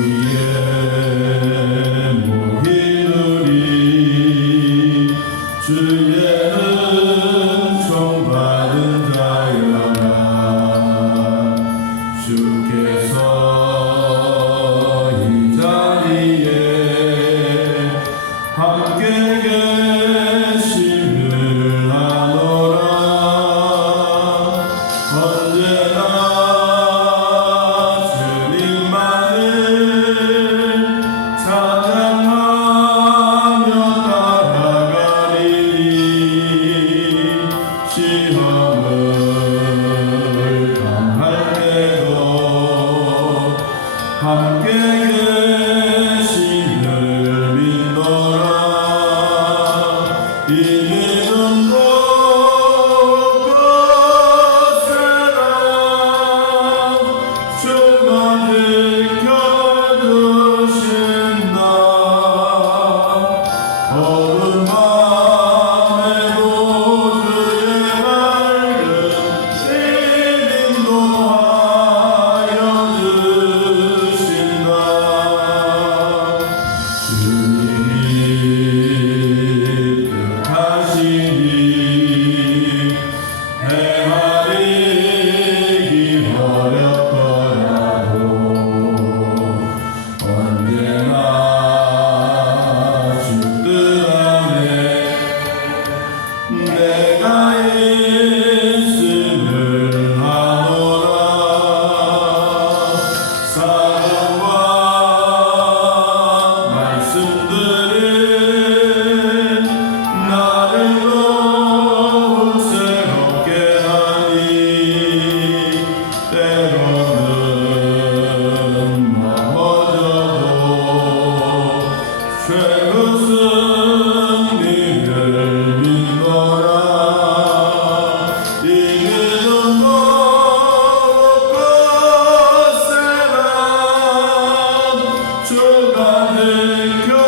여기에 모이누리 주의 은총 받은 자여라. 주께서 이 자리에 함께 계심을 아노라. 언제나 주님만을 찬양하며 따라가리니 시험을 당할 때도 함께 계심을 믿노라. 이 믿음도 거세라. 주가 지켜주신다. 어두운 밤에도 주의 밝은 빛 인도하여 주신다. 주님이 뜻하시니 헤아리기 어렵더라도 언제나 주 뜻 안에 내가 있음을 아노라. 사랑과 말씀들은 나를 더욱 새롭게 하니 때로는 넘어져도 최고 승리를 믿노라. 이 믿음도 거세라. 주가 지켜주신다.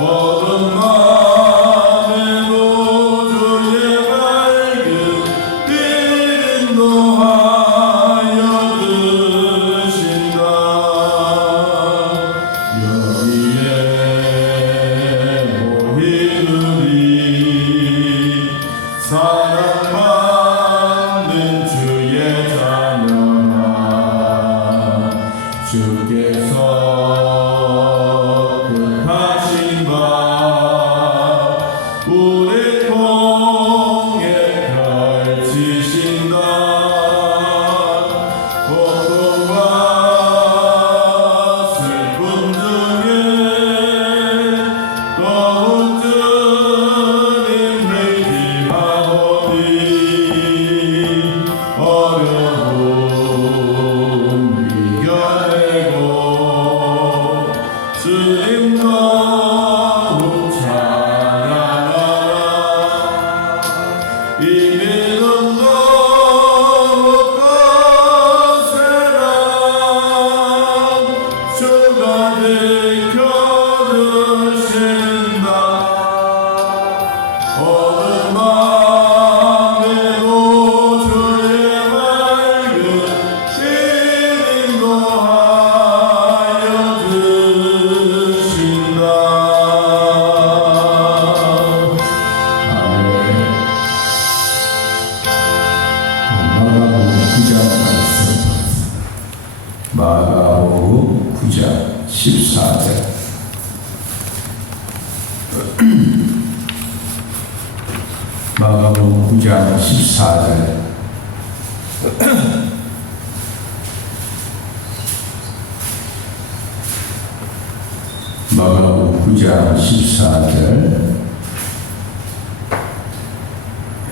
어두운 밤에도 주의 밝은 빛 인도하여 주신다. 여기에 모이누리 사랑받는 주의 자녀라. 주께서 뜻하신 바 우리 통해 펼치신다. 고통과 슬픔 중에 더욱 주님을 기뻐하오니 어려움 이겨내고 주님 더욱 찬양하라. 이 믿음도 거세라. 주가 지켜주신다. 어두운 밤에도 주의 밝은 빛 인도하여 주신다. 마가복음 9장 14절. 마가복음 9장 14절. 마가복음 9장 14절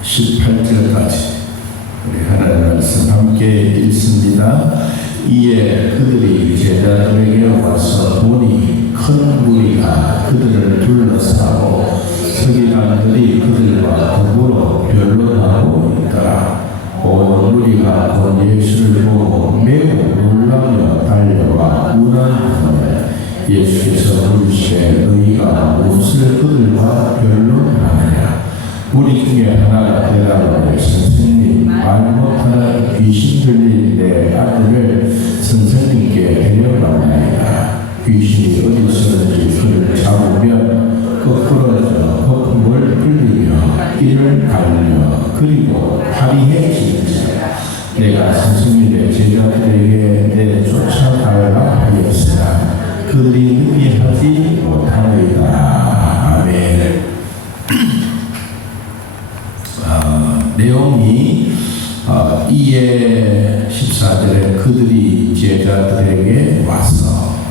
18절까지 우리 하나님 말씀 함께 읽습니다. 이에 그들이 제자들에게 와서 보니 큰 무리가 그들을 둘러싸고 서기관들이 그들과 더불어 변론하고 있더라. 온 무리가 본 예수를 보고 매우 놀라며 달려와 우는 예수께서 물으시되 너희가 무엇을 그들과 변론하느냐. 우리 중에 하나가 대답하되 선생님, 말 못하는 귀신 들린 내 아들을 선생님께 데려가나이다. 귀신이 어디서든지 그를 잡으면 거꾸러져 거품을 흘리며 이를 갈며 그리고 파리해지자. 내가 선생님의 제자들에게 내쫓아가라 하였으나 그들이 능히하지 못하리이다. 아멘. 내용이 이에 14절에 그들이 제자들에게 와서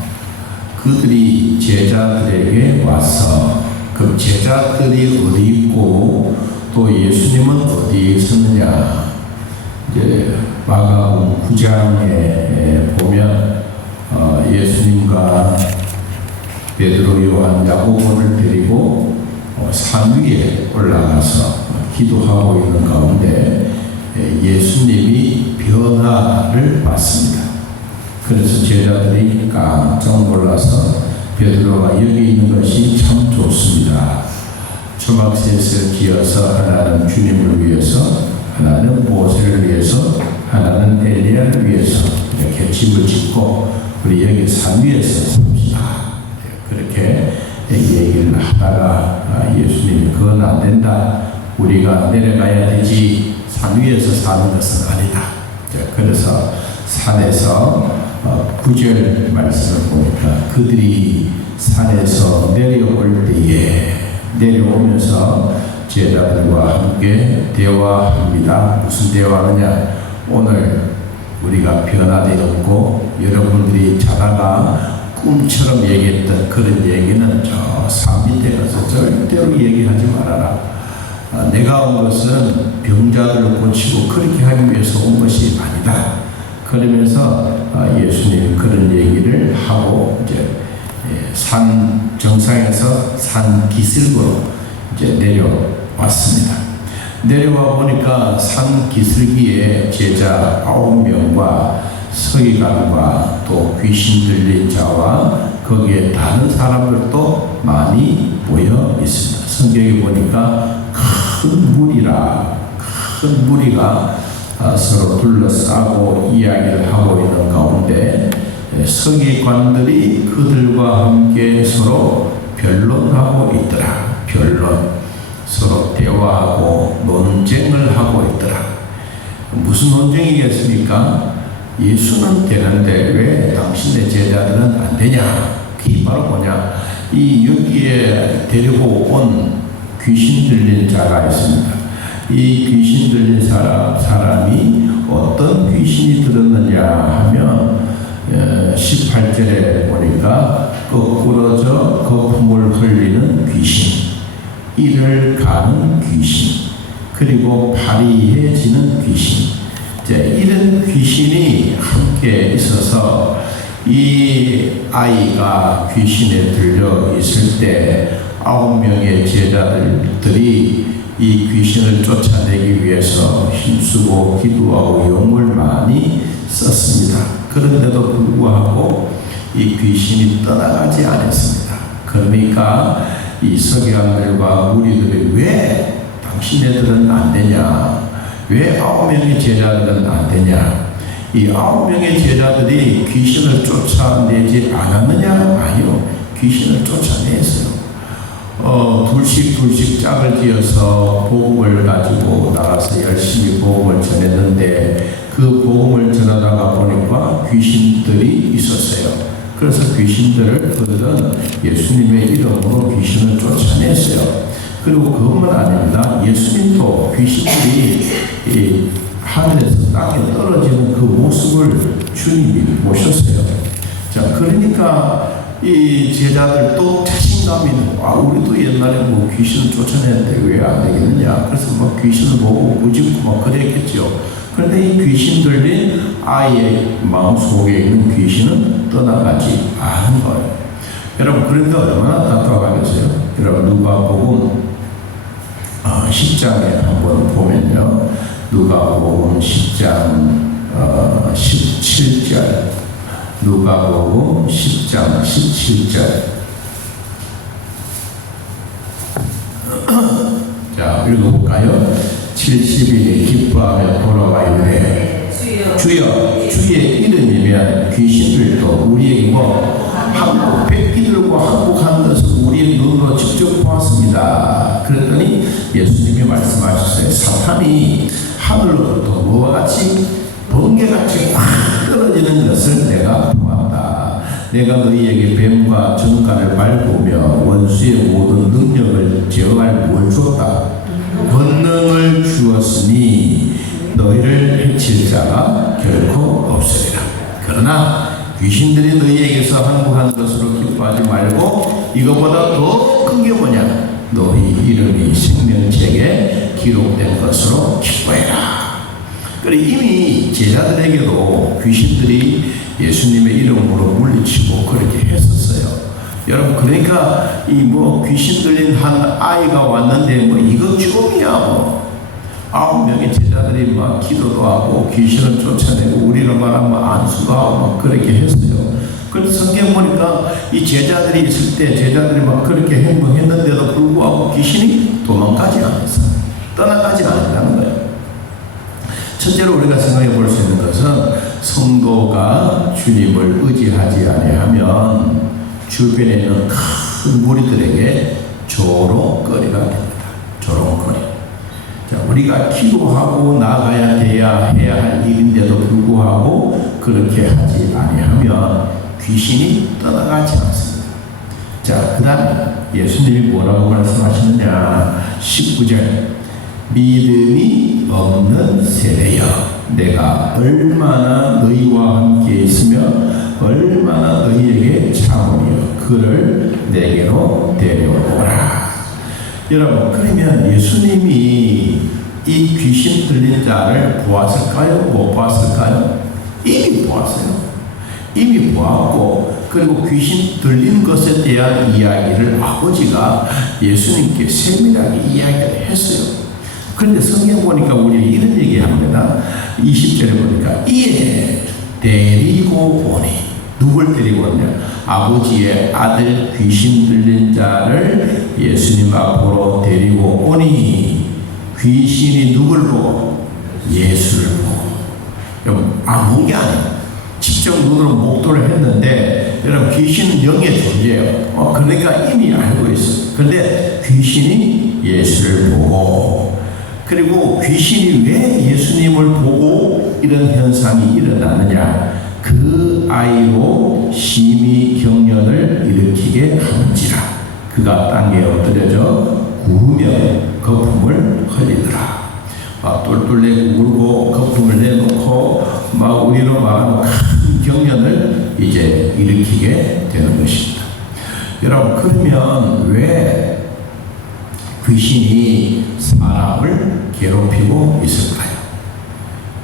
그럼 제자들이 어디 있고 또 예수님은 어디 있었느냐. 이제 마가복음 9장에 보면 예수님과 베드로, 요한, 야고보를 데리고 산 위에 올라가서 기도하고 있는 가운데 예수님이 변화를 받습니다. 그래서 제자들이 깜짝 놀라서 베드로가 여기 있는 것이 참 좋습니다. 초막셋을 지어서 하나는 주님을 위해서, 하나는 모세를 위해서, 하나는 엘리야를 위해서 이렇게 집을 짓고 우리 여기 산 위에서 삽시다. 그렇게 얘기를 하다가 예수님이 그건 안 된다. 우리가 내려가야 되지. 산 위에서 사는 것은 아니다. 그래서 산에서 9절 말씀을 보니까 그들이 산에서 내려올 때에 내려오면서 제자들과 함께 대화합니다. 무슨 대화하느냐? 오늘 우리가 변화되었고 여러분들이 자다가 꿈처럼 얘기했던 그런 얘기는 저 산 밑에 가서 절대로 얘기하지 말아라. 내가 온 것은 병자들을 고치고 그렇게 하기 위해서 온 것이 아니다. 그러면서 예수님이 그런 얘기를 하고 이제 산 정상에서 산 기슭으로 이제 내려왔습니다. 내려와 보니까 산 기슭위에 제자 9명과 서기관과 또 귀신 들린 자와 거기에 다른 사람들도 많이 모여 있습니다. 성경에 보니까 큰 무리가 서로 둘러싸고 이야기를 하고 있는 가운데 서기관들이 그들과 함께 서로 변론하고 있더라. 서로 대화하고 논쟁을 하고 있더라. 무슨 논쟁이겠습니까? 예수는 되는데 왜 당신의 제자들은 안 되냐? 그게 바로 뭐냐? 이 여기에 데리고 온 귀신 들린 자가 있습니다. 이 귀신 들린 사람이 어떤 귀신이 들었느냐 하면 18절에 보니까 거꾸러져 거품을 흘리는 귀신, 이를 가는 귀신, 그리고 파리해지는 귀신. 이런 귀신이 함께 있어서 이 아이가 귀신에 들려 있을 때 9명의 제자들이 이 귀신을 쫓아내기 위해서 힘쓰고 기도하고 용을 많이 썼습니다. 그런데도 불구하고 이 귀신이 떠나가지 않았습니다. 그러니까 이 서기관들과 무리들이 왜 당신네들은 안 되냐? 왜 9명의 제자들은 안 되냐? 이 9명의 제자들이 귀신을 쫓아내지 않았느냐? 아니요. 귀신을 쫓아냈어요. 둘씩 짝을 지어서 복음을 가지고 나가서 열심히 복음을 전했는데 그 복음을 전하다가 보니까 귀신들이 있었어요. 그래서 그들은 예수님의 이름으로 귀신을 쫓아냈어요. 그리고 그것만 아닙니다. 예수님도 귀신들이 하늘에서 땅에 떨어지는 그 모습을 주님이 보셨어요. 자, 그러니까 이 제자들도 자신감이 있는, 우리도 옛날에 귀신을 쫓아냈는데 왜 안 되겠느냐. 그래서 귀신을 보고 꾸짖고 그랬겠죠. 그런데 이 귀신 들린 아이의 마음 속에 있는 귀신은 떠나가지 않은 거예요. 여러분, 그런데 얼마나 답답하겠어요? 여러분, 누가복음 10장에 한번 보면요. 누가복음 10장 17절 누가복음 10장 17절. 자, 읽어볼까요? 70인이 기뻐하며 돌아와 이르되 주여 주의 이름이면 귀신들도 우리에게 이들과 항복하는 것을 우리의 눈으로 직접 보았습니다. 그랬더니 예수님이 말씀하셨어요. 사탄이 하늘로부터 뭐와 같이 번개같이 확 떨어지는 것을 내가 보았다. 내가 너희에게 뱀과 전갈을 밟으며 원수의 모든 능력을 제어할 뭘 주었다. 권능을 주었으니 너희를 해칠 자가 결코 없으리라. 그러나 귀신들이 너희에게서 항복하는 것으로 기뻐하지 말고 이것보다 더 큰 게 뭐냐? 너희 이름이 생명책에 기록된 것으로 기뻐해라. 그래, 이미 제자들에게도 귀신들이 예수님의 이름으로 물리치고 그렇게 했었어요. 여러분, 그러니까 이 귀신 들린 한 아이가 왔는데 이거 죽음이야 9명의 제자들이 막 기도도 하고 귀신을 쫓아내고 우리를 말하면 안수도 하고 막 그렇게 했어요. 그래서 성경 보니까 이 제자들이 있을 때 제자들이 막 그렇게 행동했는데도 불구하고 귀신이 도망가지 않았어. 떠나가지 않았다는 거예요. 첫째로 우리가 생각해 볼 수 있는 것은 성도가 주님을 의지하지 아니하면 주변에 있는 큰 무리들에게 조롱거리가 됩니다. 조롱거리. 자, 우리가 기도하고 나아가야 해야 할 일인데도 불구하고 그렇게 하지 아니하면 귀신이 떠나가지 않습니다. 자, 그 다음에 예수님이 뭐라고 말씀하시느냐. 19절. 믿음이 없는 세대여, 내가 얼마나 너희와 함께 있으며 얼마나 너희에게 참으며 그를 내게로 데려오라. 여러분, 그러면 예수님이 이 귀신 들린 자를 보았을까요? 못 보았을까요? 이미 보았어요. 이미 보았고, 그리고 귀신 들린 것에 대한 이야기를 아버지가 예수님께 세밀하게 이야기를 했어요. 그런데 성경 보니까 우리 이런 얘기합니다. 20절에 보니까 이에 데리고 오니, 누굴 데리고 오냐? 아버지의 아들 귀신 들린 자를 예수님 앞으로 데리고 오니, 귀신이 누굴 보고? 예수를 보고. 여러분, 본 게 아니에요. 직접 눈으로 목도를 했는데, 여러분, 귀신은 영의 존재예요. 그러니까 이미 알고 있어요. 그런데 귀신이 예수를 보고, 그리고 귀신이 왜 예수님을 보고 이런 현상이 일어나느냐? 그 아이로 심히 경련을 일으키게 하는지라. 그가 땅에 엎드려져 구르며 거품을 흘리더라. 똘똘 내고 울고 거품을 내놓고 막 우리로 말하는 큰 경련을 이제 일으키게 되는 것입니다. 여러분, 그러면 왜 귀신이 사람을 괴롭히고 있을까요?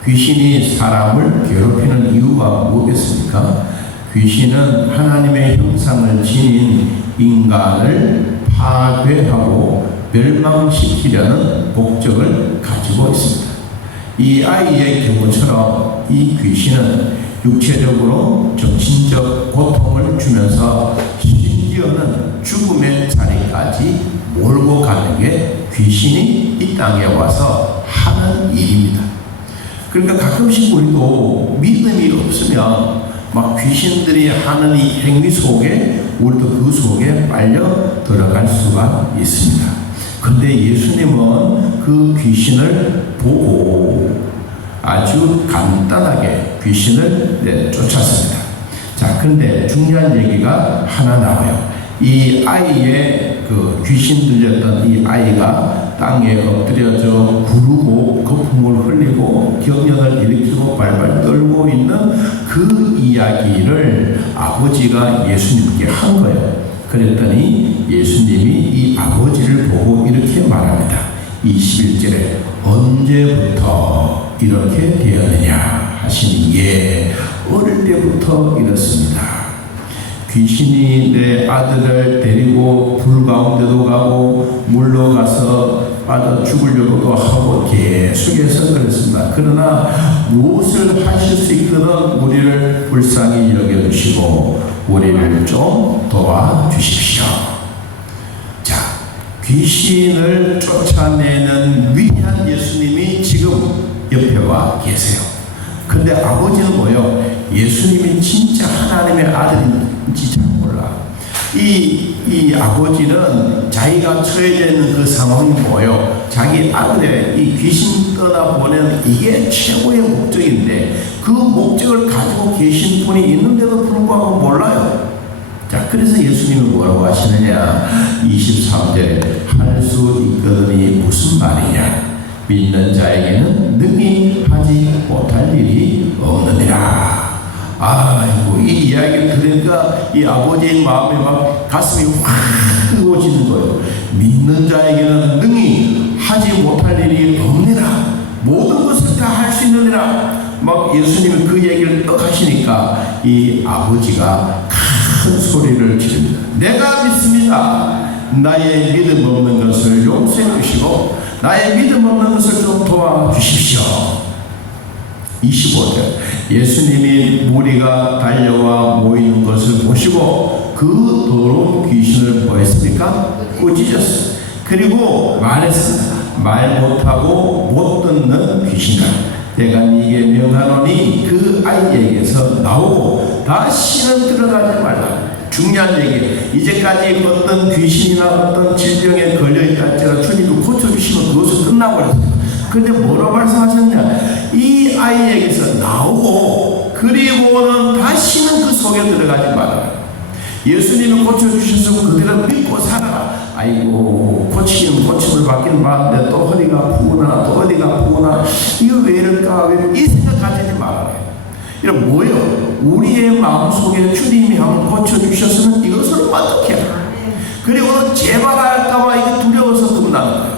귀신이 사람을 괴롭히는 이유가 뭐겠습니까? 귀신은 하나님의 형상을 지닌 인간을 파괴하고 멸망시키려는 목적을 가지고 있습니다. 이 아이의 경우처럼 이 귀신은 육체적으로 정신적 고통을 주면서 심지어는 죽음의 자리까지 몰고 가는 게 귀신이 이 땅에 와서 하는 일입니다. 그러니까 가끔씩 우리도 믿음이 없으면 막 귀신들이 하는 이 행위 속에 우리도 그 속에 빨려 들어갈 수가 있습니다. 근데 예수님은 그 귀신을 보고 아주 간단하게 귀신을 내쫓았습니다. 자, 근데 중요한 얘기가 하나 나와요. 이 아이의 그 귀신 들렸던 이 아이가 땅에 엎드려져 구르고 거품을 흘리고 경련을 일으키고 발발 떨고 있는 그 이야기를 아버지가 예수님께 한 거예요. 그랬더니 예수님이 이 아버지를 보고 이렇게 말합니다. 21절에 언제부터 이렇게 되었느냐 하시니, 예, 어릴 때부터 이렇습니다. 귀신이 내 아들을 데리고 불 가운데도 가고 물로 가서 아주 죽으려고도 하고 계속해서 그랬습니다. 그러나 무엇을 하실 수 있거든 우리를 불쌍히 여겨주시고 우리를 좀 도와주십시오. 자, 귀신을 쫓아내는 위대한 예수님이 지금 옆에 와 계세요. 근데 아버지는 뭐요? 예수님이 진짜 하나님의 아들인지 잘 몰라. 이 아버지는 자기가 처해져 있는 그 상황이 뭐요? 자기 아들의 이 귀신 떠나보내는 이게 최고의 목적인데 그 목적을 가지고 계신 분이 있는데도 불구하고 몰라요. 자, 그래서 예수님이 뭐라고 하시느냐? 23절에 할 수 있거든이 무슨 말이냐? 믿는 자에게는 능히 하지 못할 일이 없느니라. 아이고, 이 이야기를 들으니까 이 아버지의 마음에 막 가슴이 확 뜨거워지는 거예요. 믿는 자에게는 능히 하지 못할 일이 없느니라. 모든 것을 다 할 수 있느니라. 막 예수님이 그 얘기를 떡 하시니까 이 아버지가 큰 소리를 지릅니다. 내가 믿습니다. 나의 믿음 없는 것을 용서해 주시고 나의 믿음 없는 것을 좀 도와주십시오. 25절 예수님이 무리가 달려와 모이는 것을 보시고 그 더러운 귀신을 뭐 했습니까? 꾸짖었어요. 그리고 말했습니다. 말 못하고 못 듣는 귀신아, 내가 네게 명하노니 그 아이에게서 나오고 다시는 들어가지 말라. 중요한 얘기. 이제까지 어떤 귀신이나 어떤 질병에 걸려있다 할지라도 주님이 고쳐주시면 그것은 끝나버렸어요. 근데 뭐라고 말씀하셨냐? 이 아이에게서 나오고 그리고는 다시는 그 속에 들어가지 말아라. 예수님이 고쳐주셨으면 그대로 믿고 살아라. 아이고, 고침을 받기는 받는데 또 허리가 아프구나, 또 어디가 아프구나, 이거 왜 이럴까, 왜 이 생각 가지지 말아라. 이런 뭐예요? 우리의 마음속에 주님이 한번 고쳐주셨으면 이것을 만족해라. 그리고는 재발할까봐 이게 두려워서 끝나는 거예요.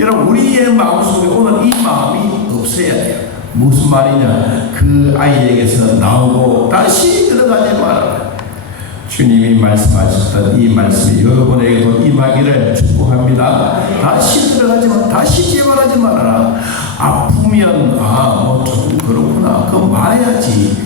여러분, 우리의 마음속에 오늘 이 마음이 없어야 돼요. 무슨 말이냐? 그 아이에게서 나오고 다시 들어가지 말아라. 주님이 말씀하셨던 이 말씀이 여러분에게도 임하기를 축복합니다. 다시 들어가지 마, 다시 재발하지 말아라. 아프면 뭐 좀 그렇구나, 그거 말해야지.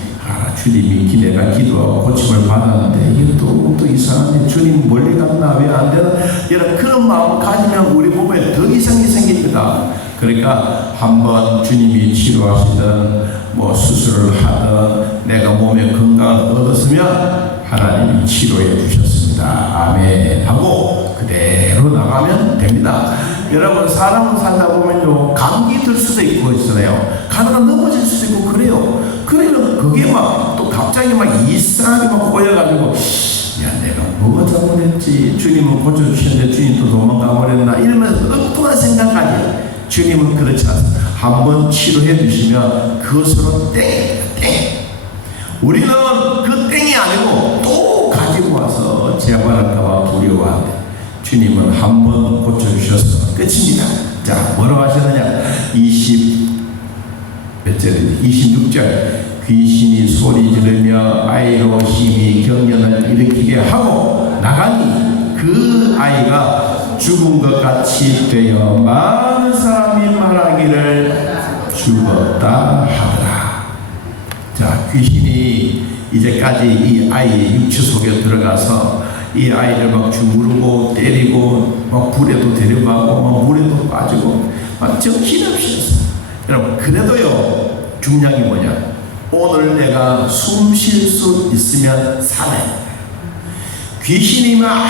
주님이 내가 기도하고 고침을 받았는데 이게 또 이상한데 주님 멀리 갔나, 왜 안 되나, 이런 그런 마음을 가지면 우리 몸에 더 이상이 생깁니다. 그러니까 한번 주님이 치료하시든 뭐 수술을 하든 내가 몸에 건강을 얻었으면 하나님이 치료해 주셨습니다. 아멘 하고 그대로 나가면 됩니다. 여러분, 사람을 살다 보면요, 감기 들 수도 있고 있어요. 가다가 넘어질 수도 있고 그래요. 그러면 그게 막 또 갑자기 막 이상하게 막 꼬여가지고, 야, 내가 뭐가 잘못했지, 주님은 고쳐주셨는데 주님 또 도망가 버렸나, 이러면서 엉뚱한 생각하지. 주님은 그렇지 않습니다. 한번 치료해 주시면 그것으로 땡. 우리는 그 땡이 아니고 또 가지고 와서 재발할까봐 두려워하는데 주님은 한번 고쳐주셔서 끝입니다. 자, 뭐라고 하셨느냐? 26절 귀신이 소리 지르며 아이로 심히 경련을 일으키게 하고 나가니 그 아이가 죽은 것 같이 되어 많은 사람이 말하기를 죽었다 하더라. 자, 귀신이 이제까지 이 아이의 육체 속에 들어가서 이 아이를 막 주무르고 때리고 막 불에도 데려가고 막 물에도 빠지고 막 정신없이 했어요. 여러분, 그래도요, 중요한 게 뭐냐? 오늘 내가 숨 쉴 수 있으면 살아야 돼. 귀신이 막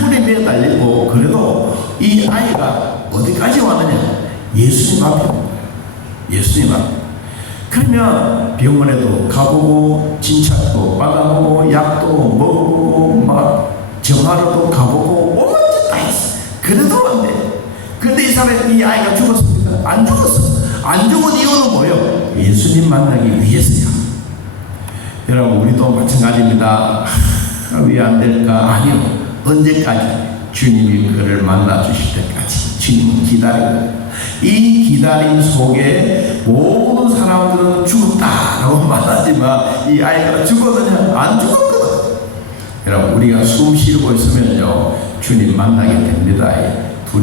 아무리 매달리고 그래도 이 아이가 어디까지 왔느냐? 예수님 앞에. 예수님 앞에. 그러면 병원에도 가보고 진찰도 받아보고 약도 먹어보고 막 정화로도 가보고 온갖 짓 다 했어. 그래도 안 돼. 근데 이 사람이, 이 아이가 죽었습니까? 안 죽었어. 안 죽은 이유는 뭐예요? 예수님 만나기 위해서야. 여러분, 우리도 마찬가지입니다. 왜 안 될까? 아니요. 언제까지? 주님이 그를 만나 주실 때까지 주님은 기다리고, 이 기다림 속에 모든 사람들은 죽었다라고 말하지만 이 아이가 죽었느냐? 안 죽었거든. 여러분, 우리가 숨 쉬고 있으면요, 주님 만나게 됩니다.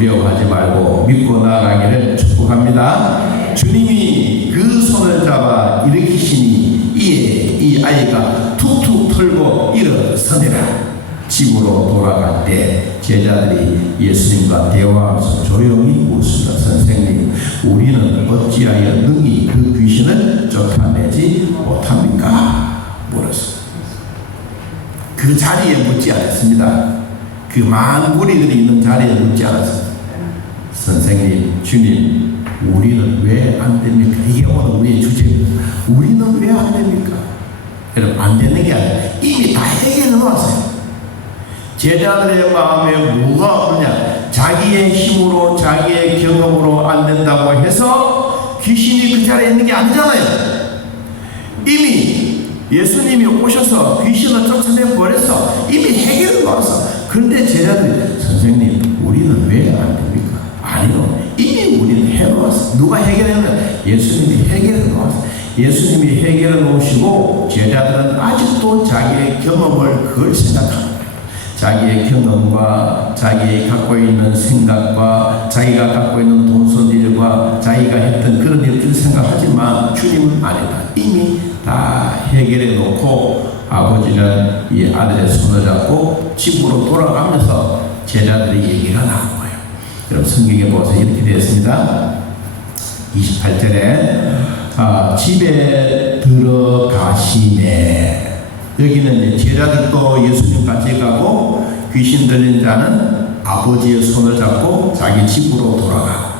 두려워하지 말고 믿고 나아가기를 축복합니다. 주님이 그 손을 잡아 일으키시니 이에 이 아이가 툭툭 털고 일어서니라. 집으로 돌아갈 때 제자들이 예수님과 대화하면서 조용히 웃습니다. 선생님, 우리는 어찌하여 능히 그 귀신을 쫓아내지 못합니까? 물었습니다. 그 자리에 묻지 않았습니다. 그 많은 무리들이 있는 자리에 묻지 않았습니다. 선생님, 주님, 우리는 왜 안 됩니까? 이게 오늘 우리의 주제입니다. 우리는 왜 안 됩니까? 여러분, 안 되는 게 아니라 이미 다 해결해 놓았어요. 제자들의 마음에 뭐가 없느냐? 자기의 힘으로, 자기의 경험으로 안 된다고 해서 귀신이 그 자리에 있는 게 아니잖아요. 이미 예수님이 오셔서 귀신을 쫓아내 버렸어. 이미 해결해 놓았어. 그런데 제자들이, 선생님, 우리는 왜 안 됩니까? 아니요, 이미 우리는 해놓았어. 누가 해결했느냐? 예수님이 해결해 놓았어. 예수님이 해결해 놓으시고 제자들은 아직도 자기의 경험을 그걸 생각합니다. 자기의 경험과 자기 갖고 있는 생각과 자기가 갖고 있는 돈손일과 자기가 했던 그런 일들을 생각하지만 주님은 아니다. 이미 다 해결해 놓고 아버지는 이 아들의 손을 잡고 집으로 돌아가면서 제자들이 얘기가 나온 거예요. 여러분, 성경에 보세요. 이렇게 되어 있습니다. 28절에 집에 들어가시네. 여기는 제자들도 예수님 같이 가고 귀신 들린 자는 아버지의 손을 잡고 자기 집으로 돌아가.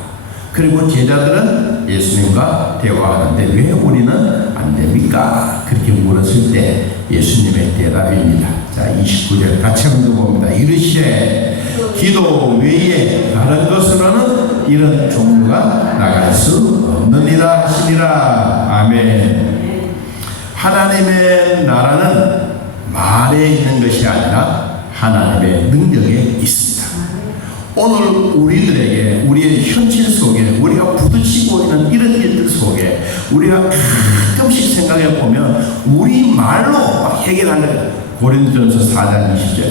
그리고 제자들은 예수님과 대화하는데 왜 우리는 안 됩니까? 그렇게 물었을 때 예수님의 대답입니다. 자, 29절 같이 한번 봅니다. 이르시되 기도 외에 다른 것으로는 이런 종류가 나갈 수 없느니라 하시니라. 아멘. 하나님의 나라는 말에 있는 것이 아니라 하나님의 능력에 있습니다. 오늘 우리들에게 우리의 현실 속에 우리가 부딪히고 있는 이런 일들 속에 우리가 가끔씩 생각해 보면 우리 말로 해결하는 거예요. 고린도전서 4장 20절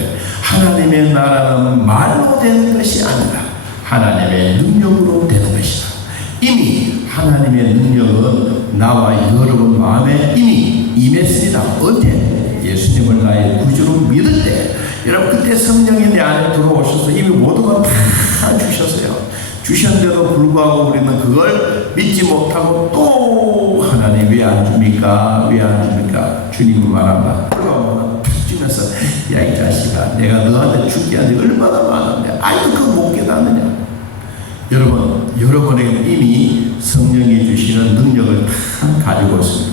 하나님의 나라는 말로 되는 것이 아니라 하나님의 능력으로 되는 것이다. 이미 하나님의 능력은 나와 여러분 마음에 이미 임했습니다. 언제? 예수님을 나의 구주로 믿을 때. 여러분, 그때 성령이 내 안에 들어오셔서 이미 모든 걸 다 주셨어요. 주셨는데도 불구하고 우리는 그걸 믿지 못하고 또 하나님 왜 안 줍니까? 왜 안 줍니까? 주님은 말합니다. 탁 주면서 야, 이 자식아, 내가 너한테 줄게 한 지 얼마나 많은데 아직도 그거 못 깨닫느냐? 여러분, 여러분에게 이미 성령이 주시는 능력을 다 가지고 있습니다.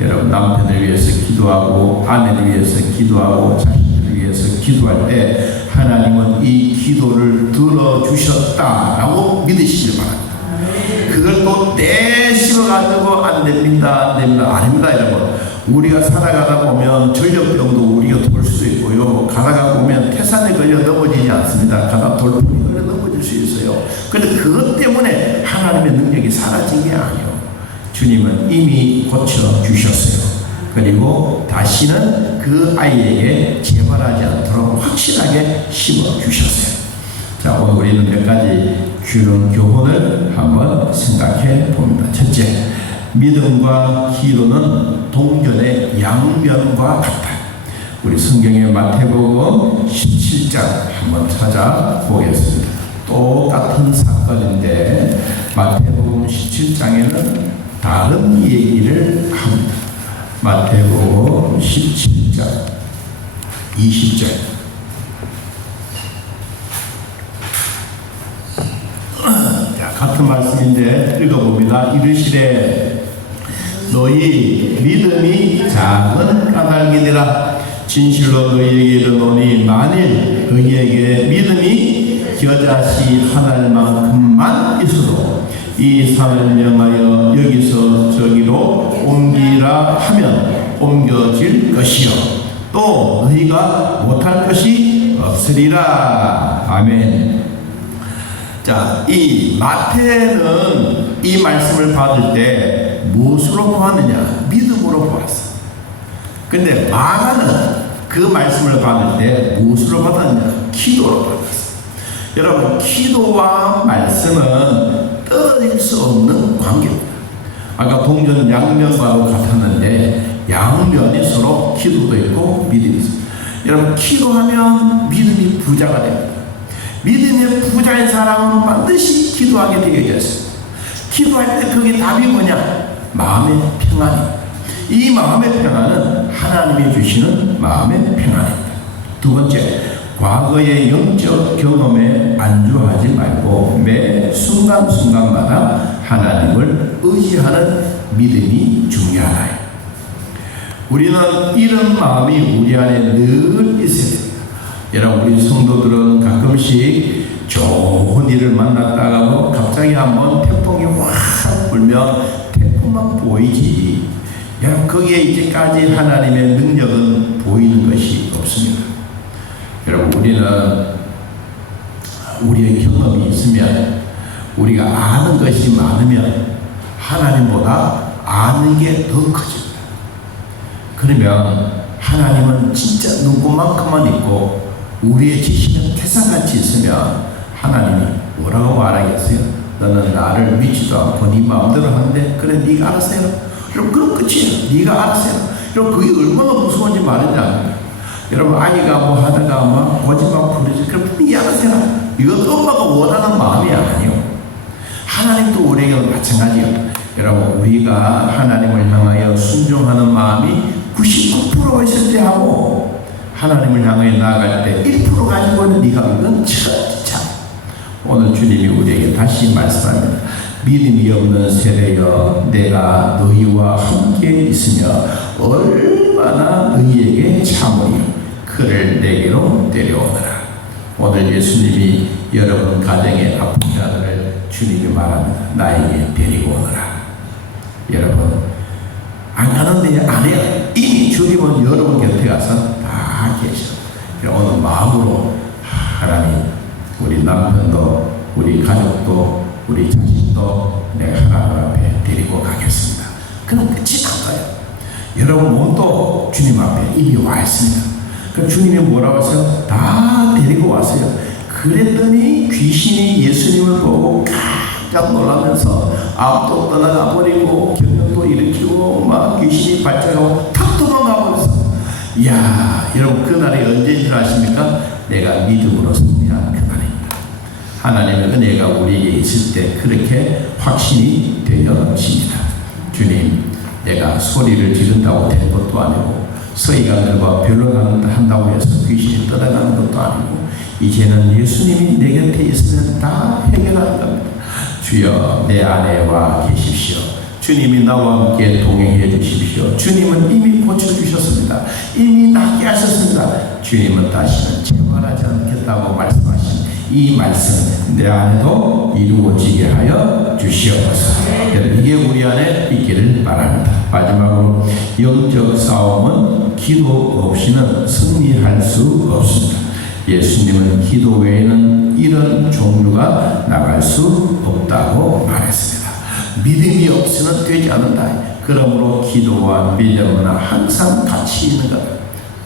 여러분, 남편을 위해서 기도하고 아내를 위해서 기도하고 자식들을 위해서 기도할 때 하나님은 이 기도를 들어주셨다라고 믿으시길 바랍니다. 그걸 또 떼씹어가지고 안 됩니다, 안 됩니다, 아닙니다. 여러분, 우리가 살아가다 보면 전력병도 우리가 돌 수도 있고요. 가다가 보면 태산에 걸려 넘어지지 않습니다. 가다 돌풍이 걸려 넘어질 수 있어요. 그런데 그것 때문에 하나님의 능력이 사라진 게 아니에요. 주님은 이미 고쳐주셨어요. 그리고 다시는 그 아이에게 재발하지 않도록 확실하게 심어주셨어요. 자, 오늘 우리는 몇 가지 교훈을 한번 생각해 봅니다. 첫째, 믿음과 기도는 동전의 양면과 같다. 우리 성경의 마태복음 17장 한번 찾아보겠습니다. 똑같은 사건인데 마태복음 17장에는 다른 얘기를 합니다. 마태복음 17장 20절 자, 같은 말씀인데 읽어봅니다. 이르시되 너희 믿음이 작은 까닭이니라. 진실로 너희에게 이르노니 만일 너희에게 믿음이 겨자씨 하나만큼만 있어도 이 산을 명하여 여기서 저기로 옮기라 하면 옮겨질 것이요 또 너희가 못할 것이 없으리라. 아멘. 자, 이 마태는 이 말씀을 받을 때 무엇으로 보았느냐? 믿음으로 보았어. 근데 마가는 그 말씀을 받을 때 무엇으로 받았느냐? 기도로 받았어. 여러분, 기도와 말씀은 떨어질 수 없는 관계입니다. 아까 동전 양면과도 같았는데 양면이 서로 기도도 있고 믿음이 있습니다. 여러분, 기도하면 믿음이 부자가 됩니다. 믿음의 부자인 사람은 반드시 기도하게 되어 있습니다. 기도할 때 그게 답이 뭐냐? 마음의 평안입니다. 이 마음의 평안은 하나님이 주시는 마음의 평안입니다. 두 번째, 과거의 영적 경험에 안주하지 말고 매 순간순간마다 하나님을 의지하는 믿음이 중요하다. 우리는 이런 마음이 우리 안에 늘 있어야 됩니다. 여러분, 우리 성도들은 가끔씩 좋은 일을 만났다가 뭐 갑자기 한번 태풍이 확 불면 태풍만 보이지, 여러분, 거기에 이제까지 하나님의 능력은 보이는 것이 없습니다. 여러분, 우리는 우리의 경험이 있으면, 우리가 아는 것이 많으면 하나님보다 아는 게 더 커집니다. 그러면 하나님은 진짜 누구만큼만 있고 우리의 지식은 태산같이 있으면 하나님이 뭐라고 말하겠어요? 너는 나를 믿지도 않고 네 마음대로 하는데 그래 네가 알아서 해라. 그럼 끝이에요. 네가 알아서 해라. 그럼 그게 얼마나 무서운지 말하지 않습니까? 여러분, 아이가 뭐 하다가 막 거짓말 부르지. 그럼 네가 알아서 해라. 이건 엄마가 원하는 마음이 아니에요. 하나님도 우리에게 마찬가지예요. 여러분, 우리가 하나님을 향하여 순종하는 마음이 99% 있을 때 하고 하나님을 향해 나아갈 때 1% 가지고 있는 네가 이건 참. 오늘 주님이 우리에게 다시 말씀합니다. 믿음이 없는 세대여, 내가 너희와 함께 있으며 얼마나 너희에게 참으리 그를 내게로 데려오너라. 오늘 예수님이 여러분 가정의 아픈 자들을 주님이 말합니다. 나에게 데리고 오너라. 여러분, 안 가는데 안 해요. 이미 주님은 여러분 곁에 가서 다 계셔. 오늘 마음으로 하나님, 우리 남편도, 우리 가족도, 우리 자식도 내가 하나님 앞에 데리고 가겠습니다. 그럼 끝이 난 거예요. 여러분 몸도 주님 앞에 이미 와 있습니다. 그럼 주님이 뭐라고 하세요? 다 데리고 왔어요. 그랬더니 귀신이 예수님을 보고 깜짝 놀라면서 앞도 떠나가 버리고 경련도 일으키고 막 귀신이 발작하고 탁 도망가 버렸어. 이야, 여러분, 그날이 언제인 줄 아십니까? 내가 믿음으로 승리한 그날입니다. 하나님의 은혜가 우리에게 있을 때 그렇게 확신이 되어집니다. 주님, 내가 소리를 지른다고 된 것도 아니고 서희가 너와 변론한다고 해서 귀신이 떠나가는 것도 아니고 이제는 예수님이 내 곁에 있으면 다 해결하는 겁니다. 주여, 내 안에 와 계십시오. 주님이 나와 함께 동행해 주십시오. 주님은 이미 고쳐주셨습니다. 이미 낫게 하셨습니다. 주님은 다시는 재활하지 않겠다고 말씀하신 이 말씀 내 안에도 이루어지게 하여 주시옵소서. 이게 우리 안에 있기를 바랍니다. 마지막으로, 영적 싸움은 기도 없이는 승리할 수 없습니다. 예수님은 기도 외에는 이런 종류가 나갈 수 없다고 말했습니다. 믿음이 없이는 되지 않는다. 그러므로 기도와 믿음은 항상 같이 있는 것.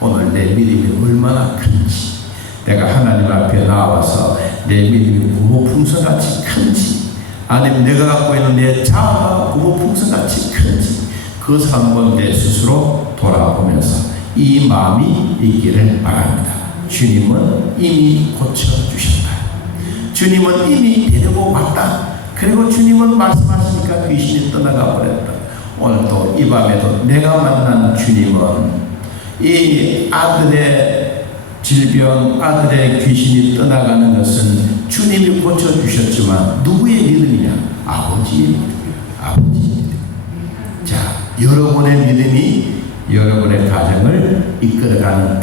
오늘 내 믿음이 얼마나 큰지, 내가 하나님 앞에 나와서 내 믿음이 고무풍선같이 큰지, 아니면 내가 갖고 있는 내 자아가 고무풍선같이 큰지, 그것을 한번 내 스스로 돌아보면서 이 마음이 있기를 바랍니다. 주님은 이미 고쳐주셨다. 주님은 이미 데리고 왔다. 그리고 주님은 말씀하시니까 귀신이 떠나가 버렸다. 오늘 또 이 밤에도 내가 만난 주님은 이 아들의 질병, 아들의 귀신이 떠나가는 것은 주님이 고쳐주셨지만 누구의 믿음이냐? 아버지의 믿음이야. 아버지의 믿음. 자, 여러분의 믿음이 여러분의 가정을 이끌어가는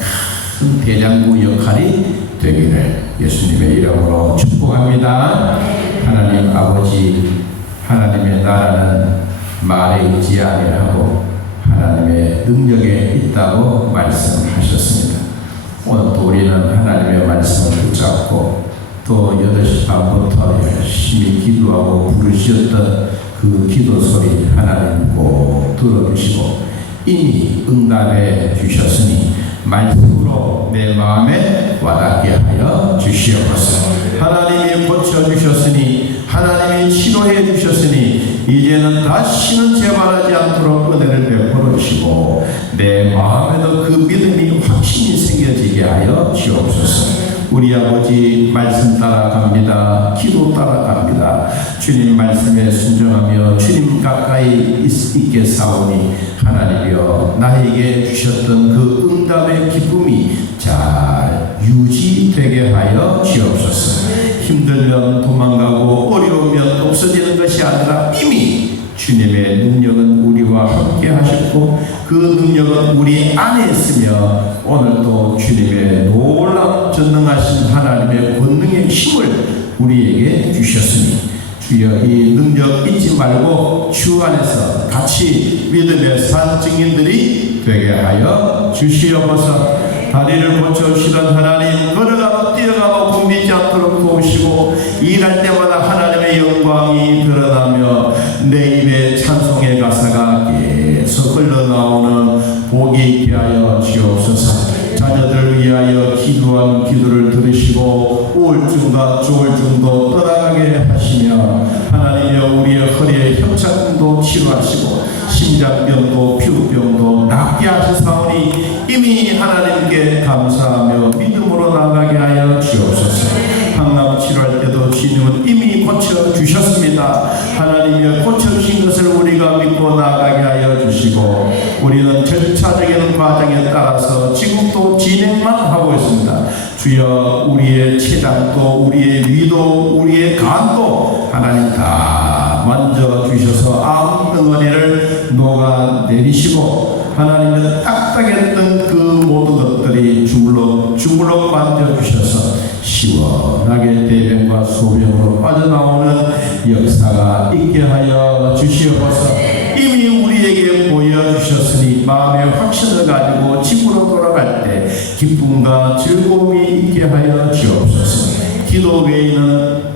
큰 대장부 역할이 되기를 예수님의 이름으로 축복합니다. 하나님 아버지, 하나님의 나라는 말에 있지 아니하고 하나님의 능력에 있다고 말씀하셨습니다. 오늘 또 우리는 하나님의 말씀을 붙잡고 또 8시 반부터 열심히 기도하고 부르셨던 그 기도 소리 하나님 꼭 들어주시고 이미 응답해 주셨으니 말씀으로 내 마음에 치료받게 하여 주시옵소서. 하나님이 고쳐주셨으니 하나님이 치료해 주셨으니 이제는 다시는 재발하지 않도록 은혜를 베풀어 주시고 내 마음에도 그 믿음이 확신이 생겨지게 하여 주옵소서. 우리 아버지 말씀 따라갑니다. 기도 따라갑니다. 주님 말씀에 순종하며 주님 가까이 있게 사오니 하나님이여 나에게 주셨던 그 응답의 기쁨이 잘 유지되게 하여 주옵소서. 힘들면 도망가고 어려우면 없어지는 것이 아니라 이미 주님의 능력은 우리와 함께 하셨고 그 능력은 우리 안에 있으며 오늘도 주님의 놀라운 전능하신 하나님의 권능의 힘을 우리에게 주셨으니 주여 이 능력 잊지 말고 주 안에서 같이 믿음의 산 증인들이 되게 하여 주시옵소서. 다리를 고쳐주시던 하나님 걸어가고 뛰어가고 굶기지 않도록 도우시고 일할 때마다 하나님의 영광이 드러나며 내 입에 찬송의 가사가 계속 흘러나오는 복이 있게 하여 주옵소서. 자녀들을 위하여 기도한 기도를 들으시고 우울증과 조울증도 떠나가게 하시며 하나님이여 우리의 허리의 협착증도 치료하시고 심장병도 피부병도 낫게 하시사오니 이미 하나님께 감사하며 믿음으로 나가게 하여 주옵소서. 항암 치료할 때도 주님은 이미 고쳐주셨습니다. 하나님이 고쳐주신 것을 우리가 믿고 나가게 하여 주시고 우리는 절차적인 과정에 따라서 지금도 진행만 하고 있습니다. 주여 우리의 체장도 우리의 위도 우리의 간도 하나님 다 만져주셔서 암 덩어리를 녹아내리시고 하나님은 딱딱했던 그 모든 것들이 주물럭 만져주셔서 시원하게 대변과 소변으로 빠져나오는 역사가 있게 하여 주시옵소서. 이미 우리에게 보여주셨으니 마음의 확신을 가지고 집으로 돌아갈 때 기쁨과 즐거움이 있게 하여 주옵소서. 기도 외에는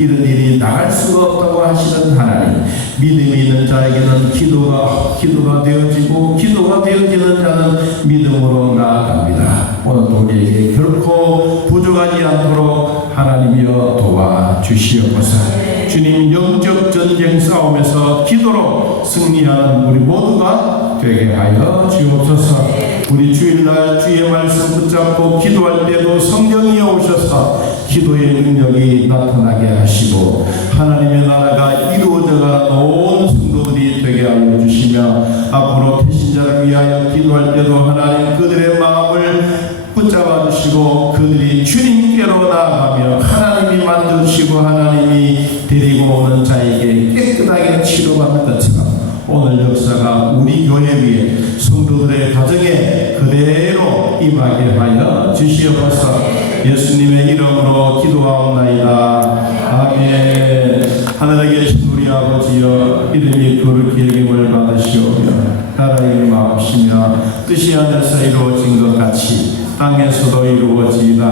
이런 일이 나갈 수가 없다고 하시는 하나님, 믿음이 있는 자에게는 기도가 되어지고 기도가 되어지는 자는 믿음으로 나아갑니다. 오늘도 우리에게 결코 부족하지 않도록 하나님이여 도와주시옵소서. 주님 영적 전쟁 싸움에서 기도로 승리하는 우리 모두가 되게 하여 주옵소서. 우리 주일날 주의 말씀 붙잡고 기도할 때도 성령이 오셔서 기도의 능력이 나타나게 하시고 하나님의 나라가 이루어져가는 온 성도들이 되게 하여 주시며 앞으로 태신자를 위하여 기도할 때도 하나님 그들의 마음을 붙잡아 주시고 그들이 주님께로 나아가며 하나님이 만드시고 하나님이 데리고 오는 자에게 깨끗하게 치료받는 것처럼 오늘 역사가 우리 교회 위에 성도들의 가정에 그대로 임하게 하여 주시옵소서. 예수님의 이름으로 기도하옵나이다. 아멘. 하늘에 계신 우리 아버지여 이름이 거룩히 여김을 받으시오며 나라의 마옵시며 뜻이 하늘에서 이루어진 것 같이 땅에서도 이루어지이다.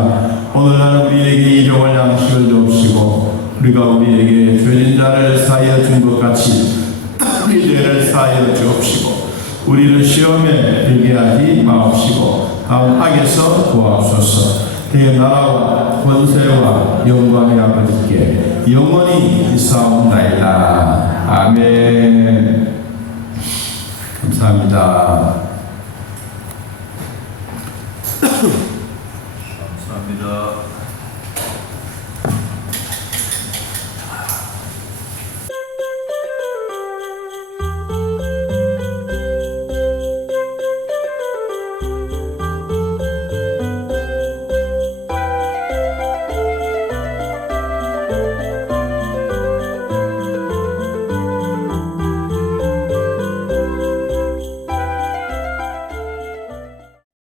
오늘날 우리에게 일용할 양식을 주옵시고 우리가 우리에게 죄진 자를 사하여 준 것 같이 우리 죄를 사하여 주옵시고 우리를 시험에 들게 하지 마옵시고 다음 악에서 구하옵소서. 대나라와 권세와 영광의 아버지께 영원히 있사옵나이다. 아멘. 감사합니다. 감사합니다.